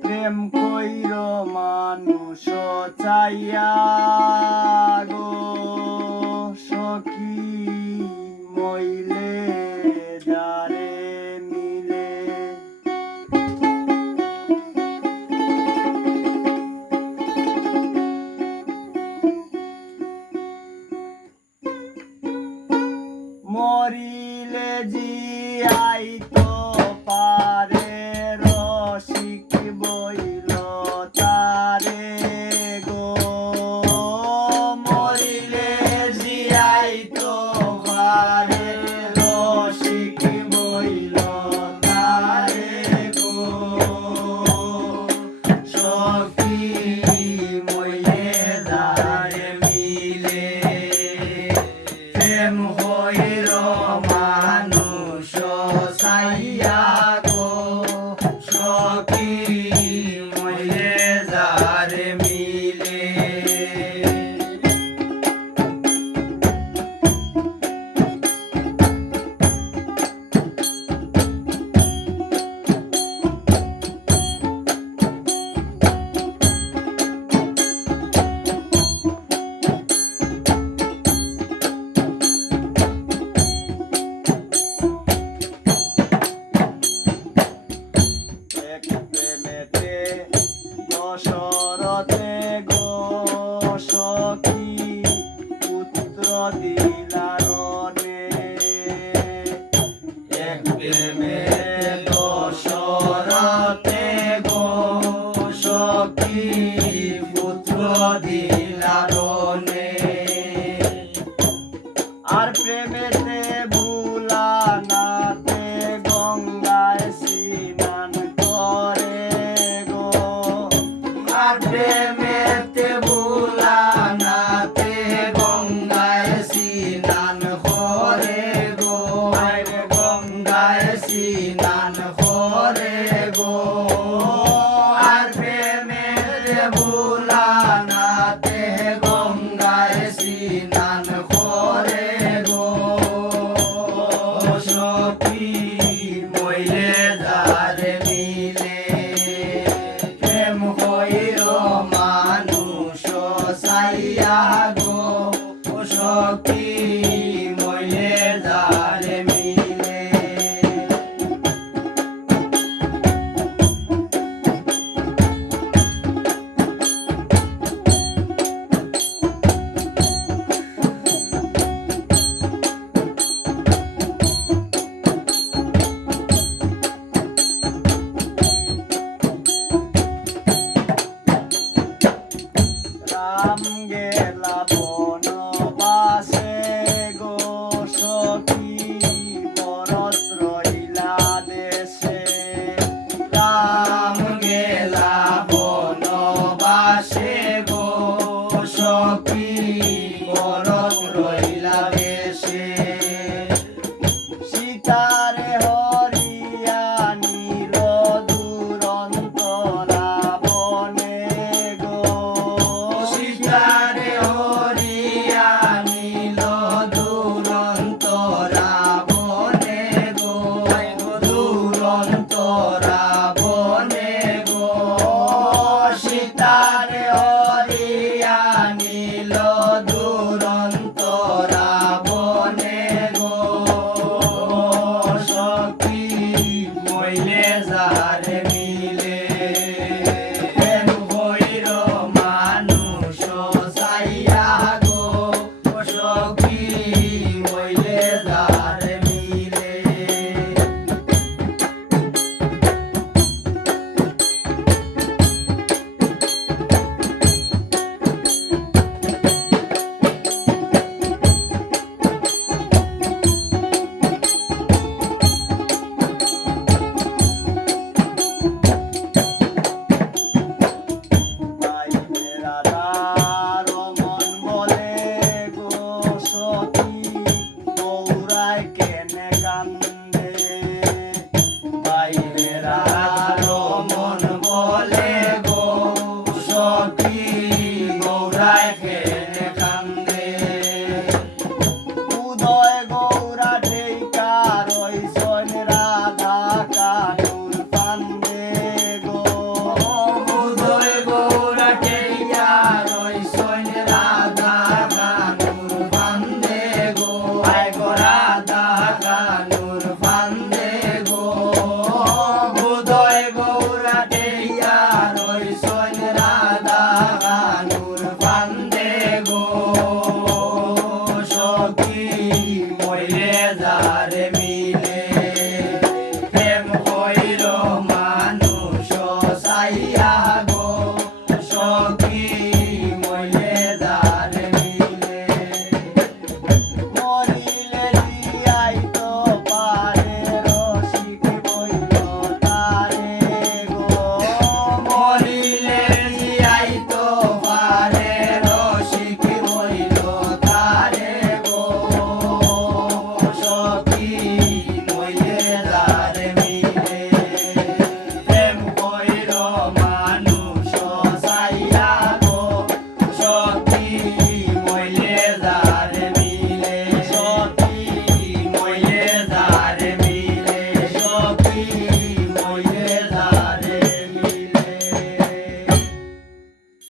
প্রেম কইর মানুষ চাইয়া গো সখী মইলে যারে মিলে মরিলে জিয়াইতো পারে রসিক বইল তারে গো মরিলে জিয়াইতো পারে রসিক বইল তারে গো সখী মইলে যারে মিলে প্রেম হইল মানুষ চাইয়া গো সখী মইলে যারে মিলে প্রেমেতে দশরথে গো সখী পুত্র দিলারনে এক প্রেমেতে দশরথে গো সখী পুত্র দিলারনে আর প্রেমেতে ভুলা নাতে গঙ্গায় স্নান করে গো আর প্রেমেতে ভুলা নাতে গঙ্গায় স্নান করে গো আরে গঙ্গায় স্নান করে গো আর প্রেমেতে ভুলা নাতে গঙ্গায় স্নান করে গো সখী মইলে যারে মিলে প্রেম হইল মানুষ চাইয়া গো সখী মইলে যারে মিলে রাম গেলা বনবাসে গো সখী ভরত রহিলা দেশে রাম গেলা বনবাসে গো সখী ভরত রহিলা দেশে সীতা